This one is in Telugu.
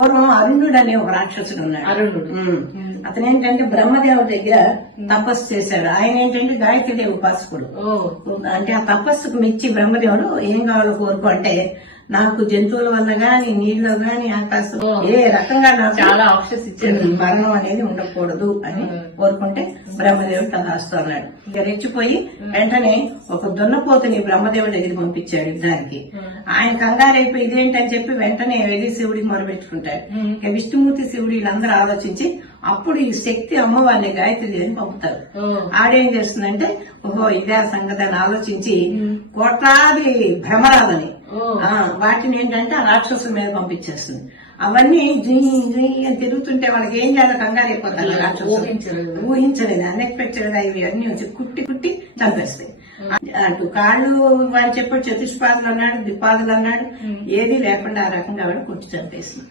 పూర్వం అరుణుడు అనే ఒక రాక్షసుడు ఉన్నాడు. అరుణుడు అతను ఏంటంటే బ్రహ్మదేవుడి దగ్గర తపస్సు చేశాడు. ఆయన ఏంటంటే గాయత్రీదేవి ఉపాసకుడు. అంటే ఆ తపస్సుకు మెచ్చి బ్రహ్మదేవుడు ఏం కావాలో కోరుకో అంటే, నాకు జంతువుల వల్ల గాని, నీళ్ళలో గాని, ఆకాశం ఏ రకంగా నాకు చాలా ఆప్షన్స్ ఇచ్చారు, మరణం అనేది ఉండకూడదు అని కోరుకుంటే బ్రహ్మదేవుడు తదాస్తు అన్నాడు. ఇక రెచ్చిపోయి వెంటనే ఒక దున్నపోతుని బ్రహ్మదేవుడి దగ్గర పంపించాడు యుద్ధానికి. ఆయన కంగారైపోయి ఇదేంటని చెప్పి వెంటనే వెళ్ళి శివుడికి మొరబెట్టుకుంటాడు. ఇక విష్ణుమూర్తి శివుడు వీళ్ళందరూ ఆలోచించి అప్పుడు ఈ శక్తి అమ్మవారిని గాయత్రీదేవిని పంపుతారు. ఆడేం చేస్తుందంటే, ఓహో ఇదే సంగతి అని ఆలోచించి కోట్లాది భ్రమరాలని వాటిని ఏంటంటే ఆ రాక్షసుల మీద పంపించేస్తుంది. అవన్నీ జుయ్యి జుయ్యి అని తిరుగుతుంటే వాళ్ళకి ఏం చేయాలో కంగారు అయిపోతారు. రాక్షసులు ఊహించలేదు, అన్ఎక్స్పెక్టెడ్ గా ఇవి అన్ని వచ్చి కుట్టి కుట్టి చంపేస్తాయి. అటు కాళ్ళు వాళ్ళు చెప్పాడు, చతుష్పాదులు అన్నాడు, దిప్పాదులు అన్నాడు, ఏది లేకుండా ఆ రకంగా కుట్టి చంపేస్తుంది.